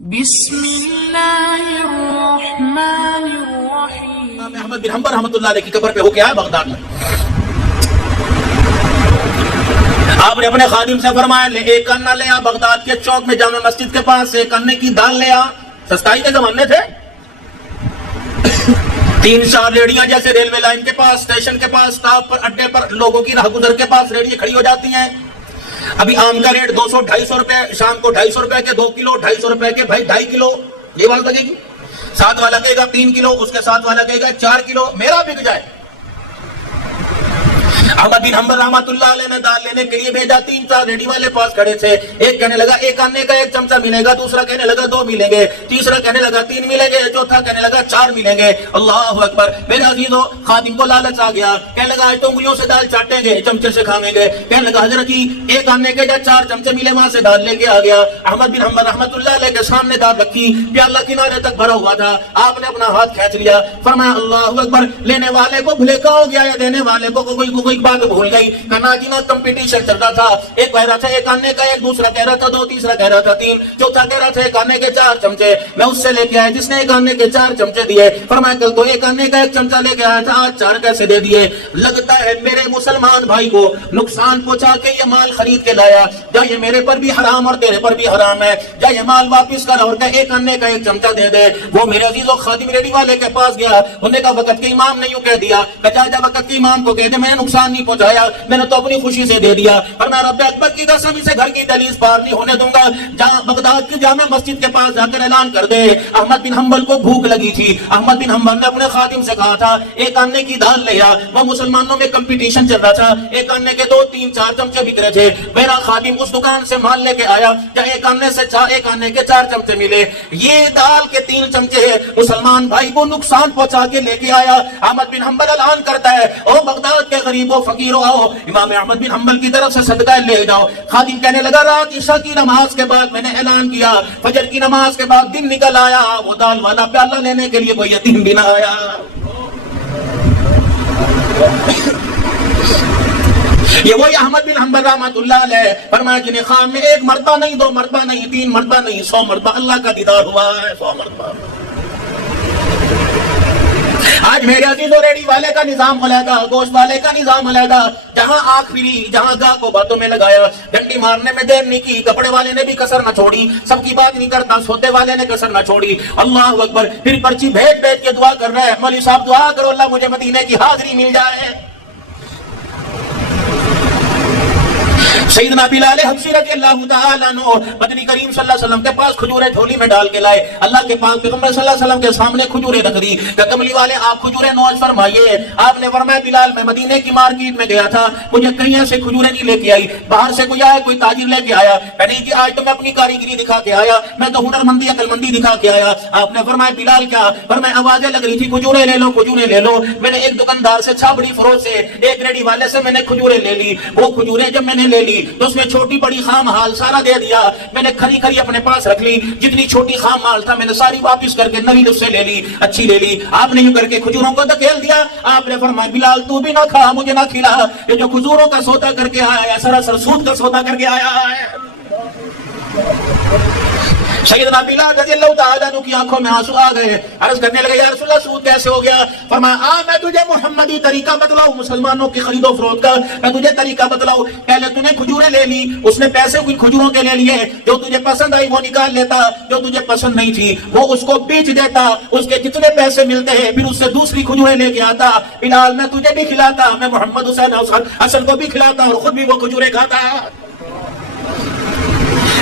بسم اللہ الرحمن الرحیم. احمد بن حنبل رحمۃ اللہ علیہ کی قبر پہ ہو کے آیا بغداد میں. آپ نے اپنے خادم سے فرمایا لے ایک انا لے آ بغداد کے چوک میں جامع مسجد کے پاس ایک انے کی دال لے آ. سستائی کے زمانے تھے. 3-4 ریڑیاں جیسے ریلوے لائن کے پاس، اسٹیشن کے پاس، اسٹاپ پر، اڈے پر، لوگوں کی راہ گزر کے پاس ریڑیاں کھڑی ہو جاتی ہیں. ابھی آم کا ریٹ 200-250 روپے، شام کو 250 روپے کے 2 کلو، 250 روپے کے بھائی 2.5 کلو. یہ بات لگے گی. ساتھ والا کہے گا 3 کلو، اس کے ساتھ والا کہے گا 4 کلو، میرا بک جائے. احمد بن حنبل رحمۃ اللہ علیہ نے دال لینے کے لیے بھیجا. 3-4 ریڈی والے پاس کھڑے تھے. ایک کہنے لگا ایک آنے کا 1 چمچہ ملے گا، دوسرا کہنے لگا 2 ملیں گے، تیسرا کہنے لگا 3 ملیں گے، چوتھا کہنے لگا 4 ملیں گے. اللہ اکبر. میرے عزیزو، خادم کو لالچ آ گیا. کہنے لگا آج تو انگلیوں سے دال چاٹیں گے، چمچے سے کھائیں گے. کہنے لگا حضرت جی ایک آنے کے 4 چمچے ملے، وہاں سے دال لے کے آ گیا. احمد بن حنبل رحمۃ اللہ علیہ کے سامنے دال رکھی، پیالہ کنارے تک بھرا ہوا تھا. آپ نے اپنا ہاتھ کھینچ لیا، فرمایا اللہ اکبر. لینے والے کو بھلیکا ہو گیا یا دینے والے کو کوئی بات بھول گئی. کنا جی نا کمپٹیشن چل رہا تھا. ایک کہہ رہا تھا ایک آنے کا 1، دوسرا کہہ رہا تھا 2، تیسرا کہہ رہا تھا 3، چوتھا کہہ رہا تھا ایک آنے کے 4 چمچے. میں اس سے لے کے آیا جس نے ایک آنے کے 4 چمچے دیے. فرمایا کل تو ایک آنے کا 1 چمچہ لے کے آیا تھا، آج 4 کیسے دے دیے؟ لگتا ہے میرے مسلمان بھائی کو نقصان پہنچا کے یہ مال خرید کے لایا. جا یہ میرے پر بھی حرام اور تیرے پر بھی حرام ہے. جا یہ مال واپس کر اور کہ ایک آنے کا 1 چمچہ دے دے. وہ میرے عزیزو خادم ریڈی والے کے پاس گیا. انہوں نے کہا وقت کے امام نے یوں کہہ دیا کہ جا وقت کے امام کو کہہ دے میں نے نقصان نہیں پہنچایا، میں نے تو اپنی خوشی سے دے دیا. اور میں رب اکبر کی قسم اسے گھر کی دہلیز پار نہیں ہونے دوں گا. جہاں بغداد کی جامع مسجد کے پاس جا کر اعلان کر دے. احمد بن حنبل کو بھوک لگی تھی. احمد بن حنبل نے اپنے خادم سے کہا تھا ایک آنے کی دال لے آ. وہ مسلمانوں میں کمپٹیشن چل رہا تھا. ایک آنے کے 2، 3، 4 چمچے بک رہے تھے. میرا خادم اس دکان سے مال لے کے آیا جہاں ایک آنے کے 4 چمچے ملے. یہ دال کے 3 چمچے مسلمان بھائی کو نقصان پہنچا کے لے کے آیا. احمد بن حنبل اعلان کرتا ہے او بغداد کے غریبوں فقیروں آؤ، امام احمد بن حنبل کی طرف سے صدقہ لے جاؤ. خادم کہنے لگا رات عشاء کی نماز کے بعد میں نے اعلان کیا، فجر کی نماز کے بعد دن نکل آیا، وہ دال والا پیالہ لینے کے لیے کوئی یتیم بھی نہ آیا. یہ وہی احمد بن حنبل رحمۃ اللہ علیہ. فرمایا جنہیں خام میں 1 مرتبہ نہیں، 2 مرتبہ نہیں، 3 مرتبہ نہیں، 100 مرتبہ اللہ کا دیدار ہوا ہے. 100 مرتبہ. آج میرے عزیزو ریڈی والے کا نظام علیحدہ، گوشت والے کا نظام علیحدہ. جہاں آنکھ پھری، جہاں گاہ کو باتوں میں لگایا، ڈنڈی مارنے میں دیر نہیں کی، کپڑے والے نے بھی کسر نہ چھوڑی. سب کی بات نہیں کرتا، سوتے والے نے کسر نہ چھوڑی. اللہ اکبر. پھر پرچی بھیج کے دعا کر رہے ہیں مولوی صاحب دعا کرو اللہ مجھے مدینے کی حاضری مل جائے. سیدنا بلال حبشی رضی اللہ تعالیٰ عنہ مدنی کریم صلی اللہ علیہ وسلم کے پاس کھجوریں جھولی میں ڈال کے لائے. اللہ کے پاک پیغمبر صلی اللہ علیہ وسلم کے سامنے کھجوریں رکھ دی کہ کملی والے آپ کھجوریں نوش فرمائیے. آپ نے فرمایا بلال میں مدینے کی مارکیٹ میں گیا تھا، مجھے کہیں سے کھجوریں نہیں لے کے آئی. باہر سے کوئی آیا، کوئی تاجر لے کے آیا. نہیں جی آج تو میں اپنی کاریگری دکھا کے آیا، میں تو ہنر مندی عقل مندی دکھا کے آیا. آپ نے فرمایا بلال کیا؟ فرمایا آوازیں لگ رہی تھی کھجوریں لے لو، کھجوریں لے لو. میں نے ایک دکاندار سے چھابڑی فروش سے، ایک ریڈی والے سے میں نے کھجوریں لے لی. وہ کھجوریں جب میں نے لے لی تو اس میں چھوٹی بڑی خام حال سارا دے دیا. میں نے کھری کھری اپنے پاس رکھ لی. جتنی چھوٹی خام مال تھا میں نے ساری واپس کر کے نوی اس سے لے لی، اچھی لے لی. آپ نے یوں کر کے کھجوروں کو دھکیل دیا. آپ نے فرمایا بلال تو بھی نہ کھا، مجھے نہ کھلا. یہ جو کھجوروں کا سودا کر کے آیا ہے سراسر سود کا سودا کر کے آیا ہے. سیدنا بلال رضی اللہ تعالیٰ عنہ کی آنکھوں میں آنسو آ گئے. عرض کرنے لگے یا رسول اللہ سود کیسے ہو گیا؟ فرمایا میں تجھے محمدی طریقہ بتلاؤں مسلمانوں کی خرید و فروخت کا. میں تجھے طریقہ بتلاؤں. پہلے تو نے کھجوریں لے لی، اس نے پیسے کچھ کھجوروں کے لے لیے. جو تجھے پسند آئی وہ نکال لیتا، جو تجھے پسند نہیں تھی وہ اس کو بیچ دیتا. اس کے جتنے پیسے ملتے ہیں پھر اس سے دوسری کھجوریں لے کے آتا. بلال میں تجھے بھی کھلاتا، میں محمد حسین حسن کو بھی کھلاتا اور خود بھی وہ کھجوریں کھاتا.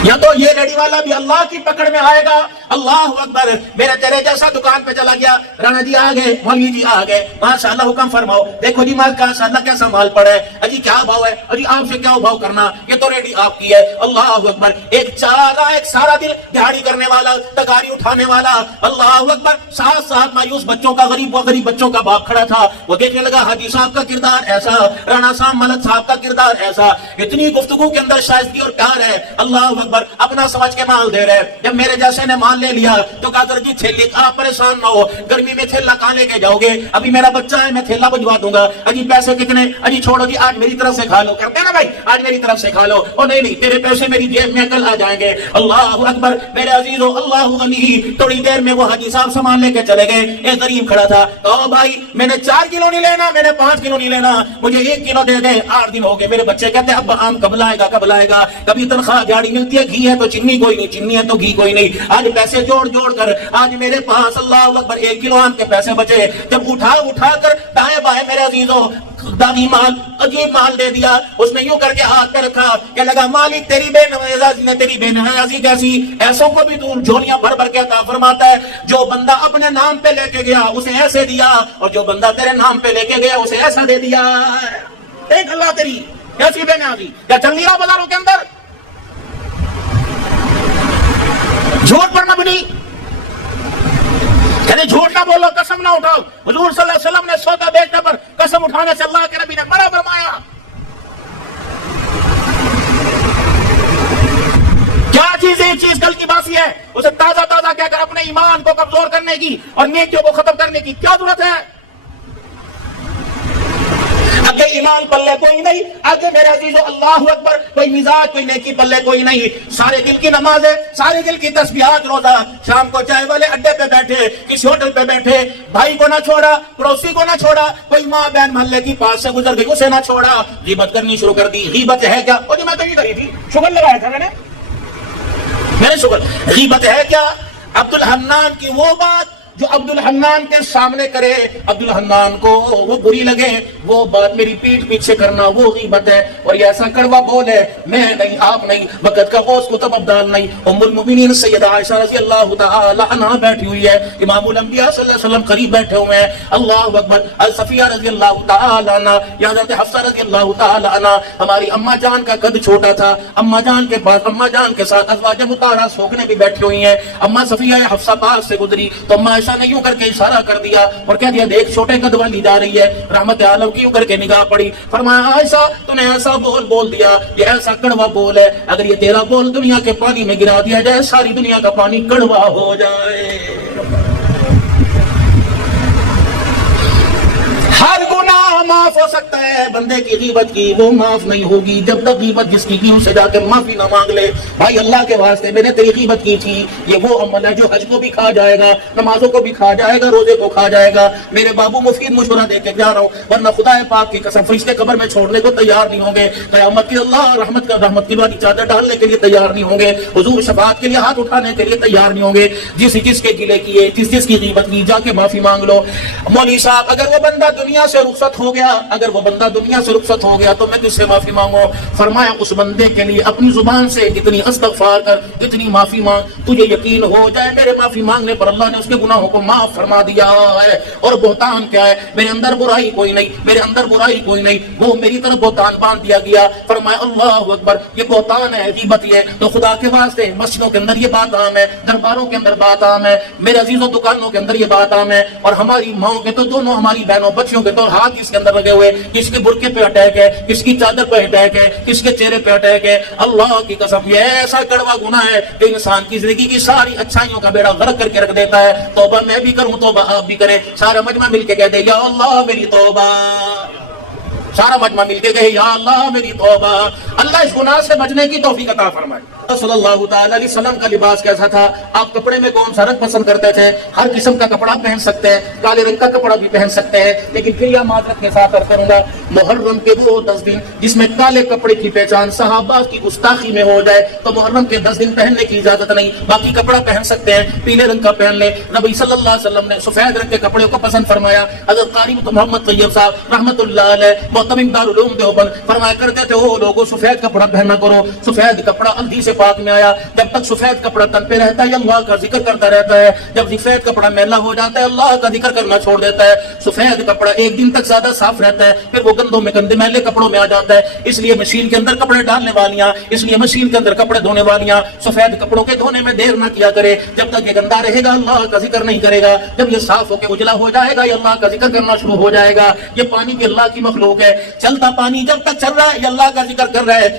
یا تو یہ ریڈی والا بھی اللہ کی پکڑ میں آئے گا. اللہ اکبر. میرے تیرے جیسا دکان پہ چلا گیا، رانا جی آ گئے، مولوی جی آ گئے، ماشاءاللہ حکم فرماؤ، دیکھو جی ماشاءاللہ کیسا مال پڑا ہے، اجی کیا بھاؤ ہے، اجی آپ سے کیا بھاؤ کرنا، یہ تو ریڈی آپ کی ہے. اللہ اکبر. ایک سارا دن دہاڑی کرنے والا، تگاری اٹھانے والا، اللہ اکبر، ساتھ مایوس بچوں کا، غریب بچوں کا باپ کھڑا تھا. وہ دیکھنے لگا حاجی صاحب کا کردار ایسا، رانا صاحب ملک صاحب کا کردار ایسا. اتنی گفتگو کے اندر شائستگی اور پیار ہے. اللہ اکبر. اکبر اپنا سمجھ کے مال دے رہے. جب میرے جیسے نے مال لے لیا تو کہا سر جی تھیلی آپ پریشان نہ ہو, گرمی میں تھیلا کہاں لے کے جاؤ گے, ابھی میرا بچہ ہے میں تھیلا بھجوا دوں گا. اجی پیسے کتنے, اجی چھوڑو جی آج میری طرف سے کھا لو, کرتے نا بھائی آج میری طرف سے کھا لو, اور نہیں تیرے پیسے میری جیب میں کل آ جائیں گے. اللہ اکبر میرے عزیزو, اللہ غنی. تھوڑی دیر میں وہ حاجی صاحب سامان لے کے چلے گئے. ایک غریب کھڑا تھا, کہو بھائی میں نے 4 کلو نہیں لینا, میں نے 5 کلو نہیں لینا, مجھے 1 کلو دے دیں. 8 دن ہو گئے, میرے بچے کہتے ہیں ابا آم کب لائے گا کب لائے گا, کبھی تنخواہ جاڑی ملتی ہے, گھی ہے تو چینی کوئی نہیں, چینی ہے تو گھی کوئی نہیں. آج پیسے جوڑ جوڑ کر آج میرے پاس اللہ اکبر 1 کلو آم کے پیسے بچے. جب اٹھا کر دائیں بائیں میرے عزیزو دانی مال عجیب مال دے دیا. اس نے یوں کر کے ہاتھ پہ رکھا کہ لگا مالک تیری بے نمازی کیسی, ایسوں کو بھی تو جھولیاں بھر بھر کے عطا فرماتا ہے. جو بندہ اپنے نام پہ لے کے گیا اسے ایسے دیا, اور جو بندہ تیرے نام پہ لے کے گیا اسے ایسا دے دیا. دیکھ اللہ تیری کیسی بے نمازی. کیا چل نہیں رہا بازاروں کے اندر, جھوٹ پڑھنا بھی نہیں, کہتے جھوٹ نہ بولو, قسم نہ اٹھاؤ. حضور صلی اللہ علیہ وسلم نے سودا بیچنے پر قسم اٹھانے سے اللہ کے نبی نے منع فرمایا. کیا چیز ہے, چیز کل کی باسی ہے, اسے تازہ کہہ کر اپنے ایمان کو کمزور کرنے کی اور نیکیوں کو ختم کرنے کی کیا ضرورت ہے. آگے ایمان پلے کوئی نہیں, آگے میرے عزیزو اللہ اکبر کوئی مزاج کوئی نیکی پلے کوئی نہیں. سارے دل کی نماز ہے, سارے دل کی تسبیحات روزہ. شام کو چائے والے اڈے پہ بیٹھے, کسی ہوٹل پہ بیٹھے, بھائی کو نہ چھوڑا, پڑوسی کو نہ چھوڑا, کوئی ماں بہن محلے کی پاس سے گزر گئی اسے نہ چھوڑا, غیبت کرنی شروع کر دی. غیبت ہے کیا, اور میں تو یہ کری تھی, شغل لگایا تھا میں نے شغل. غیبت ہے کیا, عبد الحنان کی وہ بات جو عبد الحنان کے سامنے کرے, عبد الحنان کو وہ بری لگے, وہ بات میری پیٹھ پیچھے کرنا وہ غیبت ہے. اور یہ ایسا کڑوا بول ہے, میں نہیں آپ نہیں, وقت کا غوث کتب ابدال نہیں, ام المؤمنین سیدہ عائشہ رضی اللہ تعالی عنہا بیٹھی ہوئی ہے, امام الانبیاء صلی اللہ علیہ وسلم قریب بیٹھے ہوئے ہیں. اللہ اکبر. صفیہ رضی اللہ تعالی عنہا, یا حضرت حفصہ رضی اللہ تعالی عنہا, ہماری اماں جان کا قد چھوٹا تھا, اماں جان کے پاس اماں جان کے ساتھ ازواج مطہرہ سوکنے بھی بیٹھی ہوئی ہیں. اماں صفیہ حفصہ پاس سے گزری تو اماں نے یوں کر کے اشارہ کر دیا اور کہہ دیا دیکھ چھوٹے قد والی جا رہی ہے. رحمت عالم کی یوں کر کے نگاہ پڑی, فرمایا عائشہ تو نے ایسا بول دیا, یہ ایسا کڑوا بول ہے, اگر یہ تیرا بول دنیا کے پانی میں گرا دیا جائے ساری دنیا کا پانی کڑوا ہو جائے. ہر گناہ معاف ہو سکتا ہے, بندے کی غیبت کی وہ معاف نہیں ہوگی جب تک غیبت جس کی ان سے جا کے معافی نہ مانگ لے. بھائی اللہ کے واسطے میں نے تیری غیبت کی تھی, یہ وہ عمل ہے جو حج کو بھی کھا جائے گا, نمازوں کو بھی کھا جائے گا, روزے کو کھا جائے گا. میرے بابو مفید مشورہ دے کے جا رہا ہوں, ورنہ خدا پاک کی قسم فرشتے قبر میں چھوڑنے کو تیار نہیں ہوں گے, قیامت کی اللہ رحمت کی والی چادر ڈالنے کے لیے تیار نہیں ہوں گے, حضور شفاعت کے لیے ہاتھ اٹھانے کے لیے تیار نہیں ہوں گے. جس کے گلے کیے, جس کی غیبت کی, جا کے معافی مانگ لو. مولوی صاحب اگر وہ بندہ دنیا سے رخصت ہو گیا, تو میں کس سے معافی مانگوں. فرمایا اس بندے کے لیے اپنی زبان سے اتنی استغفار کر, اتنی معافی مانگ, تجھے یقین ہو جائے میرے معافی مانگنے پر اللہ نے اس کے گناہوں کو معاف فرما دیا ہے. اور بہتان کیا ہے, میرے اندر برائی کوئی نہیں, وہ میری طرف بہتان باندھ دیا گیا. فرمایا اللہ اکبر, یہ بہتان ہے, غیبت ہے. تو خدا کے واسطے مسجدوں کے اندر یہ بات عام ہے, درباروں کے اندر بات عام ہے, میرے عزیزوں دکانوں کے اندر یہ بات عام ہے. اور ہماری ماؤں کے تو دونوں, ہماری بہنوں بچیوں کے تو ہاتھ اس کے اندر لگے ہوئے, کس کے برقعے پہ اٹیک ہے, کس کی چادر پہ اٹیک ہے, کس کے چہرے پہ اٹیک ہے. اللہ کی قسم یہ ایسا کڑوا گناہ ہے کہ انسان کی زندگی کی ساری اچھائیوں کا بیڑا غرق کر کے رکھ دیتا ہے. توبہ میں بھی کروں, توبہ آپ بھی کریں, سارا مجمع مل کے کہہ دے یا اللہ میری توبہ, سارا مجمع مل کے کہے یا اللہ میری توبہ. اللہ اس گناہ سے بچنے کی توفیق عطا فرمائے. صلی اللہ تعالی علیہ وسلم کا لباس کیسا تھا, آپ کپڑے میں کون سا رنگ پسند کرتے تھے؟ ہر قسم کا کپڑا پہن سکتے ہیں, کالے رنگ کا کپڑا بھی پہن سکتے ہیں, لیکن پھر یہ معذرت کے ساتھ عرض کروں گا, محرم کے وہ 10 دن جس میں کالے کپڑے کی پہچان صحابہ کی گستاخی میں ہو جائے تو محرم کے 10 دن پہننے کی اجازت نہیں. باقی کپڑا پہن سکتے ہیں, پیلے رنگ کا پہن لیں. نبی صلی اللہ علیہ وسلم نے سفید رنگ کے کپڑے کو پسند فرمایا. حضرت قاری محمد طیب صاحب رحمۃ اللہ علیہ, محتمم دارالعلوم دیوبند, فرمایا کرتے تھے وہ لوگوں سفید کپڑا پہننا کرو. سفید کپڑا اندھی سے پاک میں آیا. جب تک سفید کپڑا تن پہ رہتا ہے اللہ کا ذکر کرتا رہتا ہے, جب سفید کپڑا میلا ہو جاتا ہے اللہ کا ذکر کرنا چھوڑ دیتا ہے. سفید کپڑا ایک دن تک زیادہ صاف رہتا ہے, پھر وہ گندوں میں گندے میلے کپڑوں میں آ جاتا ہے. اس لیے مشین کے اندر کپڑے ڈالنے والیاں, اس لیے مشین کے اندر کپڑے دھونے والیاں سفید کپڑوں کے دھونے میں دیر نہ کیا کرے. جب تک یہ گندا رہے گا اللہ کا ذکر نہیں کرے گا, جب یہ صاف ہو کے اجلا ہو جائے گا یہ اللہ کا ذکر کرنا شروع ہو جائے گا. یہ پانی بھی اللہ کی مخلوق ہے, چلتا پانی جب تک چل رہا ہے یہ اللہ کا ذکر کر رہا ہے,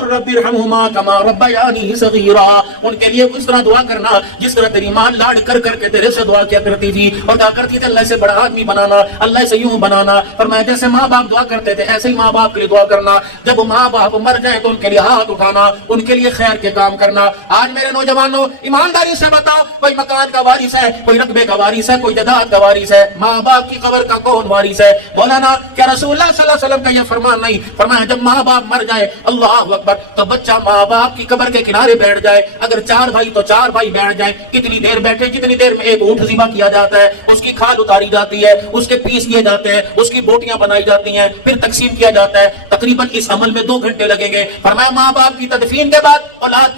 وقل رب ارحمهما كما ربياني صغيرا، ان کے لیے اس طرح دعا کرنا جس طرح تیری ماں لاڈ کر کر کے تیرے سے دعا کیا کرتی تھی، اور کہا کرتی تھی اللہ سے بڑا آدمی بنانا، اللہ سے یوں بنانا۔ فرمایا جیسے ماں باپ دعا کرتے تھے ایسے ہی ماں باپ کے لیے دعا کرنا، جب ماں باپ مر جائیں تو ان کے لیے ہاتھ اٹھانا، ان کے لیے خیر کے کام کرنا۔ آج میرے نوجوانوں ایمانداری سے بتاؤ، کوئی مکان کا وارث ہے، کوئی رقبے کا وارث ہے، کوئی جائیداد کا وارث ہے؟ ماں باپ کی قبر کا کون وارث ہے؟ مولانا کیا رسول اللہ صلی اللہ علیہ وسلم کا یہ فرمان نہیں؟ فرمایا جب ماں باپ مر جائے اللہ اکبر تو بچہ ماں باپ کی قبر کے کنارے بیٹھ جائے، اگر 4 بھائی تو 4 بھائی بیٹھ جائیں، کتنی دیر بیٹھے جتنی دیر میں ایک اونٹ ذبح کیا جاتا ہے، اس کی کھال اتاری جاتی ہے، اس کے پیس کیے جاتے ہیں، اس کی بوٹیاں بنائی جاتی ہیں، پھر تقسیم کیا جاتا ہے، تقریباً اس عمل میں 2 گھنٹے لگیں گے۔ فرمایا ماں باپ کی تدفین کے بعد اولاد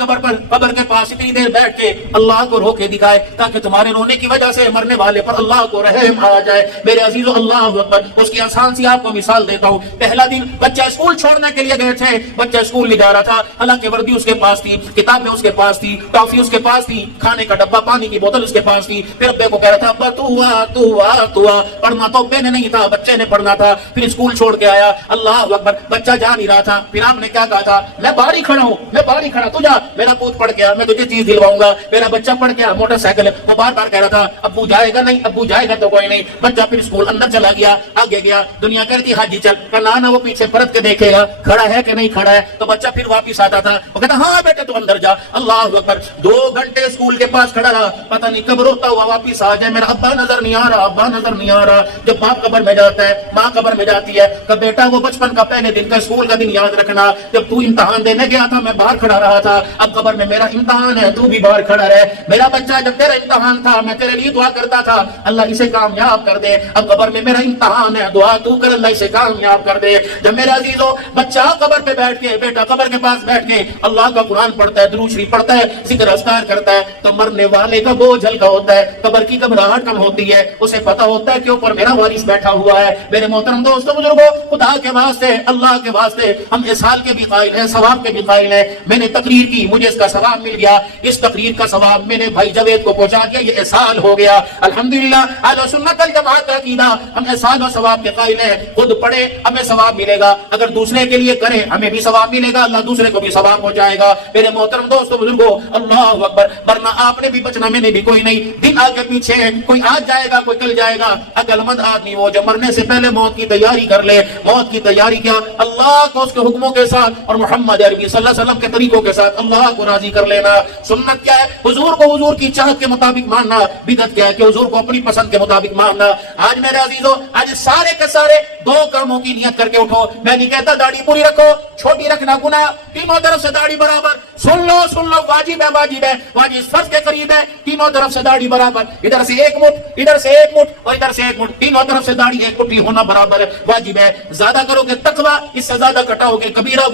قبر کے پاس اتنی دیر بیٹھ کے اللہ کو رو کے دکھائے تاکہ تمہارے رونے کی وجہ سے مرنے والے پر اللہ کو رحم آ جائے۔ میرے عزیزو اللہ اکبر، اس کی آسان سی آپ کو مثال دیتا ہوں۔ پہلا دن بچہ اسکول چھوڑنے کے لیے گئے تھے، بچہ اسکول نہیں جا رہا تھا، حالانکہ وردی اس کے پاس تھی، کتابیں اس کے پاس تھی، ٹافی اس کے پاس تھی، کھانے کا ڈبہ پانی کی بوتل اس کے پاس تھی۔ پھر ابے کو کہہ رہا تھا ابا تو آ، پڑھنا تو ابے نے نہیں تھا بچے نے پڑھنا تھا۔ پھر اسکول چھوڑ کے آیا، اللہ اکبر، بچہ جا نہیں رہا تھا۔ پھر آپ نے کیا کہا تھا؟ میں باہر ہی کھڑا ہوں، میں باہر ہی کھڑا، تو جا، میرا پوت پڑھ گیا، میں تجھے چیز دلواؤں گا۔ میرا بچہ پڑھ گیا، موٹر سائیکل، وہ بار بار کہہ رہا تھا ابو جائے گا نہیں، ابو جائے گا تو کوئی نہیں۔ بچہ پھر اسکول اندر چلا گیا، آگے گیا، دنیا کہہ رہی تھی حاجی چل، کہا نہ وہ پیچھے پرت کے دیکھے گا کھڑا ہے کہ نہیں کھڑا ہے، تو بچہ پھر واپس آتا تھا، وہ کہتا ہاں بیٹے تو اندر جا۔ اللہ اکبر، 2 گھنٹے اسکول کے پاس کھڑا رہا، پتہ نہیں کب روتا ہوا واپس آ جائے، میرا ابا نظر نہیں آ رہا، ابا نظر نہیں آ رہا۔ جب باپ قبر میں جاتا ہے، ماں قبر میں جاتی ہے، کہ بیٹا وہ بچپن کا پہلے دن کا اسکول کا دن یاد رکھنا، جب تو امتحان دینے گیا تھا میں باہر کھڑا رہا تھا، اب قبر میں میرا امتحان ہے، تو بھی باہر کھڑا رہے۔ میرا بچہ جب تیرا امتحان تھا میں تیرے لیے دعا کرتا تھا اللہ اسے کامیاب کر دے، اب قبر میں میرا امتحان ہے، دعا تو کر اللہ اسے کامیاب کر دے۔ جب میرے عزیزو بچہ قبر پہ بیٹھ کے، بیٹا قبر کے پاس بیٹھ کے اللہ کا قرآن پڑھتا ہے، درود شریف پڑھتا ہے، ذکر اذکار کرتا ہے، تو مرنے والے کا بوجھ ہلکا ہوتا ہے، قبر کی گھبراہٹ کم ہوتی ہے، اسے پتہ ہوتا ہے کہ اوپر میرا وارث بیٹھا ہوا ہے۔ میرے محترم دوستو بزرگوں، خدا کے واسطے، اللہ کے واسطے، ہم احسان کے بھی قائل ہیں، ثواب کے بھی قائل ہیں۔ میں نے تقریر کی، مجھے اس کا ثواب مل گیا، اس تقریر کا ثواب میں نے بھائی جاوید کو پہنچا دیا، یہ احسان ہو گیا۔ الحمدللہ اہل سنت والجماعت کا عقیدہ، ہم احسان و ثواب کے قائل ہیں، خود پڑھے ہمیں ثواب ملے گا، اگر دوسرے کے لیے کریں ہمیں بھی ثواب ملے گا، اللہ دوسرے کو بھی ثواب ہو جائے گا۔ میرے محترم دوستو بزرگوں، اللہ اکبر، ورنہ آپ نے بھی بچنا میں نے بھی کوئی نہیں، دن آگے پیچھے ہے، کوئی آج جائے گا کوئی کل جائے گا۔ عقل مند آدمی وہ جو مرنے سے پہلے موت کی تیاری کر لے۔ موت کی تیاری کیا؟ اللہ کو اس کے حکموں کے ساتھ اور محمد عربی صلی اللہ علیہ وسلم کے طریقوں کے ساتھ اللہ کو راضی کر لینا۔ سنت کیا ہے؟ حضور کو حضور کی چاہت کے مطابق ماننا۔ بدعت کیا ہے؟ کہ حضور کو اپنی پسند کے مطابق ماننا۔ آج میرے عزیزو، آج سارے کے سارے 2 کاموں کی نیت کر کے اٹھو۔ میں نہیں کہتا داڑھی پوری رکھو، چھوٹی رکھنا گناہ، تینوں طرف سے داڑھی برابر، سن لو واجب ہے، واجب ہے، واجب فرض کے قریب ہے، تینوں طرف سے داڑھی برابر، ادھر سے 1 مٹھ، ادھر سے 1 مٹھ اور ادھر سے 1 مٹھ، تینوں طرف سے داڑھی 1 مٹھی ہونا برابر ہے، واجب ہے۔ زیادہ کرو گے تقویٰ، اس سے زیادہ کٹاؤ گے کبیرہ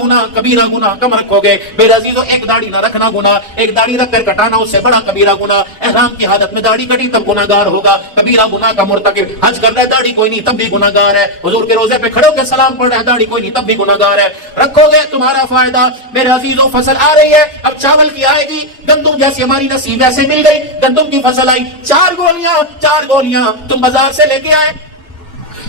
گناہ کم رکھو گے۔ میرے عزیزو، 1 داڑھی نہ رکھنا گناہ، 1 داڑھی رکھ کر کٹانا اس سے بڑا کبیرہ گناہ۔ احرام کی حالت میں داڑھی کٹی تب گناہگار ہوگا، کبیرہ گناہ کا مرتکب۔ حج کر رہا ہے داڑھی کوئی نہیں تب بھی گناہگار ہے، حضور کے روزے پہ کھڑے ہو کے سلام پڑھ رہا ہے داڑھی کوئی نہیں تب بھی گناہگار ہے۔ رکھو گے تمہارا فائدہ۔ میرے عزیزو، فصل آ رہی ہے، اب چاول کی آئے گی، گندم جیسی ہماری نصیب ایسے مل گئی، گندم کی فصل آئی، 4 گولیاں تم بازار سے لے کے آئے،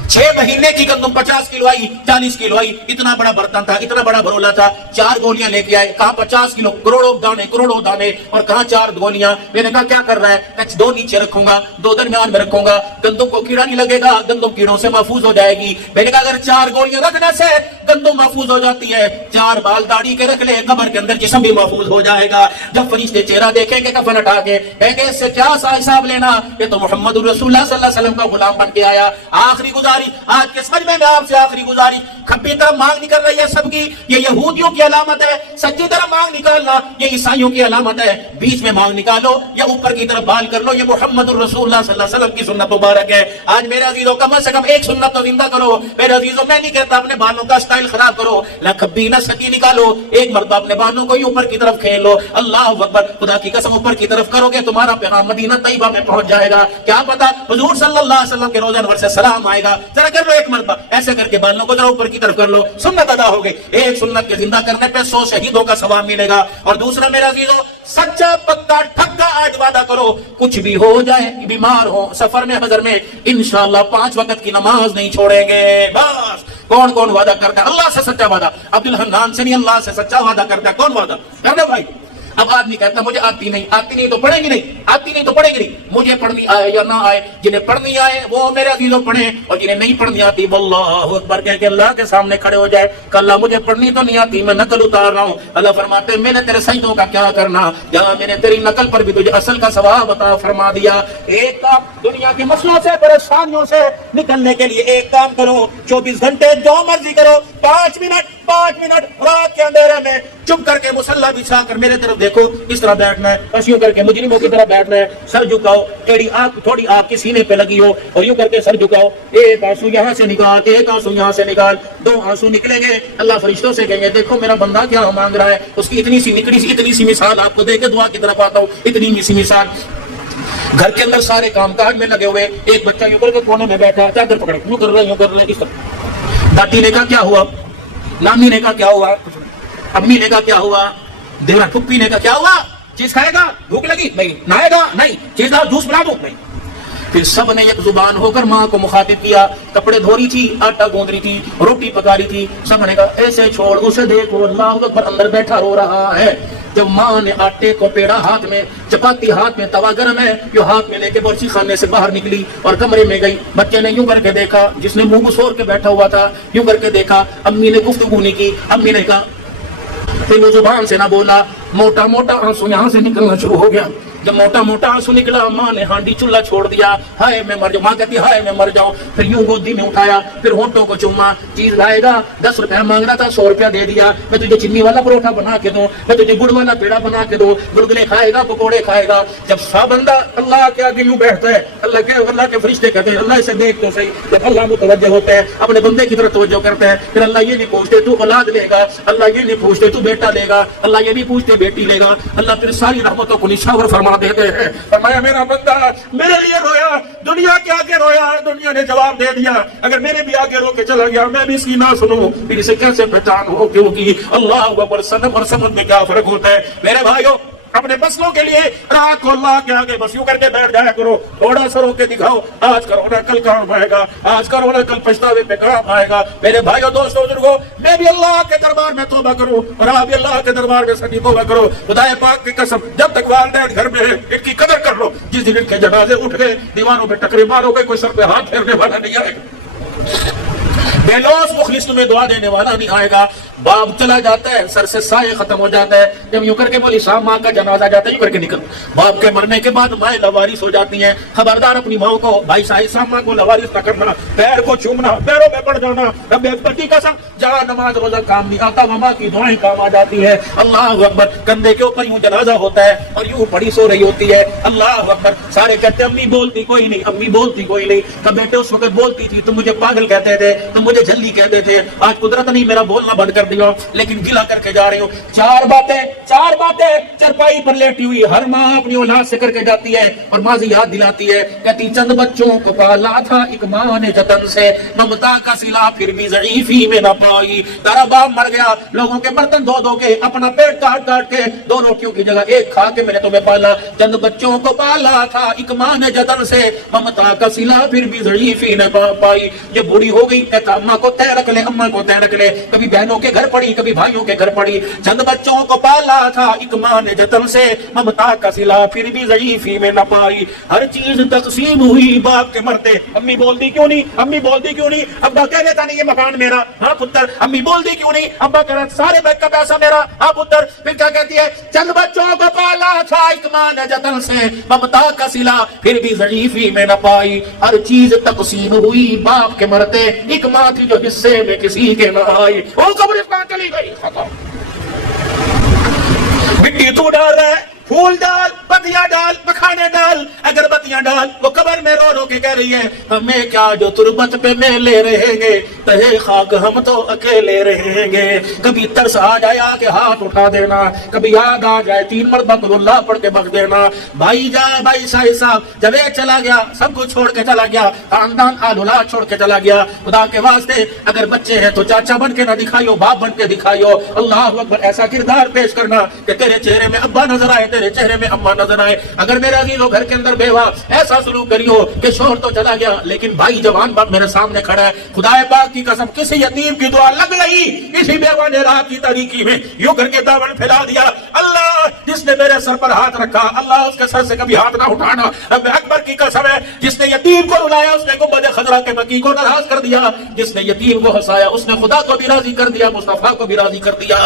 6 مہینے کی گندم 50 کلو آئی، 40 کلو آئی، اتنا بڑا برتن تھا، اتنا بڑا برولا تھا، 4 گولیاں لے کے آئے، کہاں 50 کلو، کروڑوں دانے اور کہاں 4 گولیاں۔ میں نے کہا کیا کر رہا ہے؟ 2 نیچے رکھوں گا، 2 درمیان میں رکھوں گا، گندم کو کیڑا نہیں لگے گا، گندم کیڑوں سے محفوظ ہو جائے گی۔ میں نے کہا اگر 4 گولیاں رکھنے سے گندم محفوظ ہو جاتی ہے، 4 بال داڑھی کے رکھ لے، قبر کے اندر جسم بھی محفوظ ہو جائے گا۔ جب فرشتے چہرہ دیکھیں گے کفن ہٹا کے، کہیں گے اس سے کیا حساب لینا، یہ تو محمد رسول اللہ صلی اللہ علیہ وسلم کا غلام بن کے آیا۔ آخری گزارش آج کے میں آپ سے آخری گزارش، کھبی طرف مانگ نکل رہی ہے سب کی، یہ یہودیوں کی علامت ہے، سچی طرف مانگ نکالنا یہ عیسائیوں کی علامت ہے، بیچ میں مانگ نکالو یا اوپر کی طرف بال کر لو، یہ محمد الرسول اللہ صلی اللہ علیہ وسلم کی سنت مبارک ہے۔ آج میرے عزیزوں کم سے کم 1 سنت تو زندہ کرو۔ میرے عزیزوں، میں نہیں کہتا اپنے بالوں کا سٹائل خراب کرو، نہ کھبی نہ سچی نکالو، 1 مرتبہ اپنے بالوں کو ہی اوپر کی طرف کھینچ لو۔ اللہ اکبر، خدا کی قسم اوپر کی طرف کرو گے تمہارا پیغام مدینہ طیبہ میں پہنچ جائے گا، کیا پتا حضور صلی اللہ علیہ وسلم کے روزہ انور سے سلام آئے گا۔ ذرا کر لو 1 مرتبہ، ایسے کر کے بالوں کو ذرا اوپر کی طرف کر لو، سنت ادا ہو گئی۔ 1 سنت کے زندہ کرنے پہ 100 شہیدوں کا ثواب ملے گا۔ اور دوسرا میرے عزیزوں، سچا پکا ٹھگا آج وعدہ کرو، کچھ بھی ہو جائے، بیمار ہو، سفر میں، حضر میں، انشاءاللہ 5 وقت کی نماز نہیں چھوڑیں گے، بس کون کون وعدہ کرتا ہے اللہ سے سچا وعدہ؟ عبد الحنان سے نہیں، اللہ سے سچا وعدہ کرتا ہے. کون وعدہ کرنا بھائی؟ اب آدمی کہتا مجھے آتی نہیں تو پڑھیں گی نہیں، آتی نہیں تو پڑھیں گی نہیں. مجھے پڑھنی آئے یا نہ آئے، جنہیں پڑھنی آئے وہ میرے عزیزوں پڑھیں، اور جنہیں نہیں پڑھنی آتی واللہ اکبر کہہ کے اللہ کے سامنے کھڑے ہو جائے کہ اللہ مجھے پڑھنی تو نہیں آتی، میں نقل اتار رہا ہوں. اللہ فرماتے ہیں میں نے تیرے سجدوں کا کیا کرنا، جہاں میں نے تیری نقل پر بھی تجھے اصل کا ثواب عطا فرما دیا. ایک کام دنیا کے مسئلوں سے پریشانیوں سے نکلنے کے لیے ایک کام کرو، 24 گھنٹے جو مرضی کرو، 5 منٹ رات کے اندھیرے میں چپ کر کے مصلی بچھا کر میرے طرف دیکھو، اس طرح بیٹھنا ہے، بس یوں کر کے مجرموں کی طرح بیٹھنا ہے. سر جھکاؤ، تھوڑی آپ کے سینے پہ لگی ہو، اور یوں کر کے سر جھکاؤ. ایک آنسو یہاں سے نکال، ایک آنسو یہاں سے نکال، 2 آنسو نکلیں گے. اللہ فرشتوں سے کہیں گے دیکھو میرا بندہ کیا مانگ رہا ہے. اس کی اتنی سی مثال آپ کو دے کے دعا کی طرف آتا ہوں. اتنی سی مثال، گھر کے اندر سارے کام کاج میں لگے ہوئے، ایک بچہ یوں کر کے کونے میں بیٹھا، چادر پکڑے یوں کر رہے اس طرح. دادی نے کہا کیا ہوا، نانی نے کہا کیا ہوا، امی نے کہا کیا ہوا، دیور پھپھی نے کہا کیا ہوا، چیز کھائے گا، بھوک لگی نہیں، نہائے گا نہیں، چیز لاؤ جوس بنا دو نہیں. پھر سب نے یک زبان ہو کر ماں کو مخاطب کیا. کپڑے دھو رہی تھی، آٹا گوندھ رہی تھی، روٹی پکا رہی تھی. سب نے کہا ایسے چھوڑ اسے دیکھو اللہ اکبر اندر بیٹھا رو رہا ہے. جب ماں نے آٹے کو پیڑا ہاتھ میں، چپاتی ہاتھ میں، توا گرم ہے، جو ہاتھ میں لے کے برچی خانے سے باہر نکلی اور کمرے میں گئی. بچے نے یوں کر کے دیکھا، جس نے منہ گسور کے بیٹھا ہوا تھا یوں کر کے دیکھا. امی نے گفتگو نہیں کی. امی نے کہا پھر وہ زبان سے نہ بولا. موٹا موٹا آنسو یہاں سے نکلنا شروع ہو گیا. جب موٹا موٹا آنسو نکلا ماں نے ہانڈی چولہا چھوڑ دیا. ہائے میں مر جاؤں، ماں کہتی ہائے میں مر جاؤں. پھر یوں گودی میں اٹھایا، پھر ہونٹوں کو چوما. چیز لائے گا، 10 روپیہ مانگ رہا تھا، 100 روپیہ دے دیا. میں تجھے چینی والا پروٹھا بنا کے دوں، میں تجھے گڑ والا پیڑا بنا کے دوں، گلگلے کھائے گا، پکوڑے کھائے گا. جب سا بندہ اللہ کے آگے یوں بیٹھتا ہے، اللہ کے فرشتے کہتے ہیں اللہ اسے دیکھ تو صحیح. جب اللہ متوجہ ہوتے ہیں، اپنے بندے کی طرف توجہ کرتے ہیں، پھر اللہ یہ نہیں پوچھتے تو اولاد لے گا، اللہ یہ نہیں پوچھتے تو بیٹا لے گا، اللہ یہ نہیں پوچھتے بیٹی لے گا. اللہ پھر ساری رحمتوں کو نشاور فرما دیتے ہیں. فرمایا میرا بندہ میرے لیے رویا، دنیا کے آگے رویا، دنیا نے جواب دے دیا. اگر میرے بھی آگے رو کے چلا گیا، میں بھی اس کی نہ سنوں، پھر اسے کیسے پہچان ہو؟ کیونکہ اللہ اکبر، صنم اور سمجھ میں کیا فرق ہوتا ہے. میرے بھائیوں اپنے مسئلوں کے لیے رات کو اللہ کے آگے بس یوں کر کے بیٹھ جایا کرو. تھوڑا سا رو کے دکھاؤ، آج کرو نا کل کام آئے گا، آج کرو نا کل پچھتاوے پہ کام آئے گا. میرے بھائیوں دوستوں بزرگوں، میں بھی اللہ کے دربار میں توبہ کروں اور آپ بھی اللہ کے دربار میں سچی توبہ کرو. خدا پاک کی قسم، جب تک والدین گھر میں ہیں ان کی قدر کر لو. جس دن ان کے جنازے اٹھ گئے، دیواروں پہ ٹکرے مارو گے، کوئی سر پہ ہاتھ پھیرنے والا نہیں آئے گا. بے لوث مخلص تمہیں دعا دینے والا نہیں آئے گا. باپ چلا جاتا ہے، سر سے سایہ ختم ہو جاتا ہے. جب یوں کر کے بولی صاحب ماں کا جنازہ جاتا ہے، یوں کر کے نکل. باپ کے مرنے کے بعد مائیں لاوارث ہو جاتی ہیں. خبردار اپنی ماں کو، بھائی صاحب ماں کو لاوارث نہ کرنا، پیر کو چومنا، پیروں پہ پڑ جانا. رب عزت کی قسم، جہاں نماز روزہ کام نہیں آتا وہ ماں کی دعائیں کام آ جاتی ہے. اللہ اکبر، کندھے کے اوپر یوں جنازہ ہوتا ہے اور یوں پڑی سو رہی ہوتی ہے. اللہ اکبر، سارے کہتے امی بولتی کوئی نہیں، امی بولتی کوئی نہیں. کہ بیٹے اس وقت بولتی تھی، تم مجھے پاگل کہتے تھے، تم مجھے جلدی کہتے تھے. آج قدرت نہیں میرا بولنا بند کر دیا، لیکن گلا کر کے جا رہی ہوں. چار باتیں چرپائی پر لیٹی ہوئی ہر ماں اپنی اولاد سے کر کے جاتی ہے اور ماضی یاد دلاتی ہے. کہتی چند بچوں کو پالا تھا ایک ماں نے جتن سے، ممتا کا سلا پھر بھی ضعیفی میں نہ پائی. تیرا باپ مر گیا، لوگوں کے برتن دھو دھو کے، اپنا پیٹ کاٹ کے، 2 روٹیوں کی جگہ 1 کھا کے میں نے تمہیں پالا. چند بچوں کو پالا تھا ایک ماں نے جتن سے، ممتا کا سلا پھر بھی ضعیفی نہ پائی. یہ بوڑھی ہو گئی، کہتا اماں کو تہ رکھ لے، اماں کو تہ رکھ لے. کبھی بہنوں کے گھر پڑی، کبھی بھائیوں کے گھر پڑی. چند بچوں کو پالا تھا ایک ماں نے جتن سے، ممتا کا سلا پھر بھی ضعیفی میں نہ پائی. ہر چیز تقسیم ہوئی باپ کے مرتے. امی بولتی کیوں نہیں، امی بولتی کیوں نہیں. ابا کہہ دیتا نہیں یہ مکان میرا، ہاں پتر. امی بولتی کیوں نہیں، ابا کہہ رہا سارے بیگ کا پیسہ میرا، ہاں پتر. پھر کیا کہتی ہے، چند بچوں کو پالا تھا ایک ماں نے جتن سے، ممتا کا سلا پھر بھی ضعیفی میں نہ پائی. ہر چیز تقسیم ہوئی باپ کے مرتے، ایک ماں تھی جو حصے میں کسی کے نہ آئی. وہ قبرستان چلی گئی. مٹی تو ڈال رہا ہے، پھول ڈال، پتیاں ڈال، مکھانے ڈال، اگربتیاں ڈال. وہ قبر میں رو رو کے کہہ رہی ہے ہمیں کیا جو تربت پہ میلے رہیں گے، تہے خاک ہم تو اکیلے رہیں گے. کبھی ترس آ جائے کہ ہاتھ اٹھا دینا، کبھی یاد آ جائے 3 مرتبہ قل اللہ پڑھ کے بک دینا. بھائی صاحب جب یہ چلا گیا، سب کچھ چھوڑ کے چلا گیا، خاندان آل اولاد چھوڑ کے چلا گیا. خدا کے واسطے اگر بچے ہیں تو چاچا بن کے نہ دکھائیو، باپ بن کے دکھائیو. اللہ اکبر، ایسا کردار پیش کرنا کہ تیرے چہرے میں ابا نظر آئے تیرے چہرے میں اما نظر آئے. اگر میرے عزیزو گھر کے اندر بیوہ ایسا سلوک کری ہو کہ شوہر تو چلا گیا لیکن بھائی جوان باپ میرے سامنے کھڑا ہے, خدا پاک کی قسم کسی یتیم کی دعا لگ گئی, کسی بیوہ نے رات کی تاریکی میں یوں کر کے دامن پھیلا دیا, اللہ جس نے میرے سر پر ہاتھ رکھا اللہ اس کے سر سے کبھی ہاتھ نہ اٹھانا. رب اکبر کی قسم ہے, جس نے یتیم کو رلایا اس نے گنبد خضرا کے مکی کو ناراض کر دیا, جس نے یتیم کو ہنسایا اس نے خدا کو بھی راضی کر دیا, مصطفیٰ کو بھی راضی کر دیا.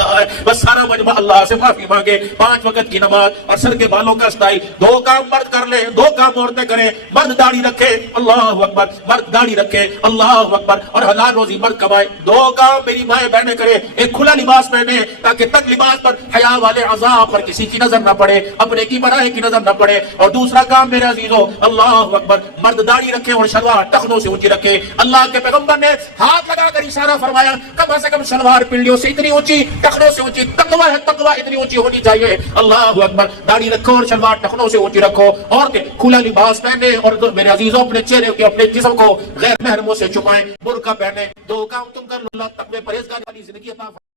بس سارا مجمع اللہ سے معافی مانگے, 5 وقت کی نماز اور سر کے بالوں کا اسٹائل. 2 کام مرد کر لیں, 2 کام عورتیں کریں. مرد داڑھی رکھے اللہ اکبر, مرد داڑھی رکھے اللہ اکبر, اور حلال روزی مرد کمائے. 2 کام میری مائیں بہنیں کریں, ایک کھلا لباس پہنے تاکہ تنگ لباس پر حیا والے عذاب پر کسی کی نظر نہ پڑے, اپنے کی بڑائی کی نظر نہ پڑے. اور دوسرا کام میرے عزیزو اللہ اکبر, مرد داڑھی رکھے اور شلوار ٹخنوں سے اونچی رکھے. اللہ کے پیغمبر نے ہاتھ لگا کر اشارہ فرمایا کم سے کم شلوار پنڈلیوں سے اتنی اونچی, ٹخنوں سے اونچی. تقوی ہے, تقوی اتنی اونچی ہونی چاہیے. اللہ اکبر, داڑھی رکھو اور شلوار ٹخنوں سے اونچی رکھو. اور کھلا لباس پہنے اور میرے عزیزوں اپنے چہرے کے اپنے جسم کو غیر محرموں سے چھپائیں. برقع پہنے. 2 کام تم کر لو, اللہ تقوی پرہیزگاری والی زندگی عطا فرمائے.